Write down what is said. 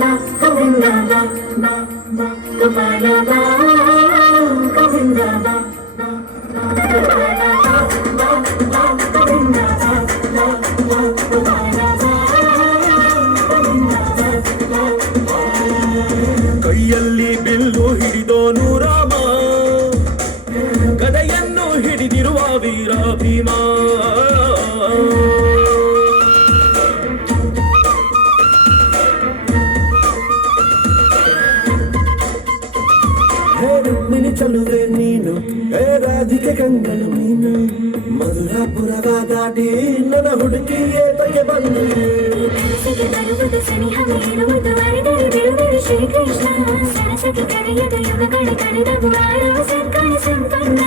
ಬಾ ಗೋವಿಂದ ಬಾ ಬಾ ಬಾ ಗೋಪಾಲ ಬಾ ಗೋವಿಂದ ಬಾ ಬಾ ಬಾ ಗೋಪಾಲ ಬಾ ಬಾ ಗೋವಿಂದ ಬಾ ಬಾ ಬಾ ಗೋಪಾಲ ಬಾ ಗೋವಿಂದ ಬಾ ಬಾ. ಕೈಯಲ್ಲಿ ಬಿಲ್ಲು ಹಿಡಿದೋನು ರಾಮ, ಗದೆಯನ್ನು ಹಿಡಿದಿರುವ ವೀರ ಭೀಮ. ಹೇ ರುಕ್ಮಿಣಿ ಚಲುವೆ ನೀನು, ಹೇ ರಾಧಿಕೆ ಗಂಗಲು ನೀನು, ಮಧುರಾಪುರವ ದಾಟಿ ನನ್ನ ಹುಡುಕಿ ಏತಕ್ಕೆ ಬಂದು. ಕನಸಿಗೆ ಬರುವುದು ಸನಿಹ ಇರುವುದು ಅರಿದರೆ ಬಿಡುವುದು ಶ್ರೀಕೃಷ್ಣ. ಸರಸಕ್ಕೆ ಕರೆಯದ ಯುಗಗಳ ಕಳೆದವು ಆಡುವ ಸರ್ಕಾರ ಸಂಪನ್ನ.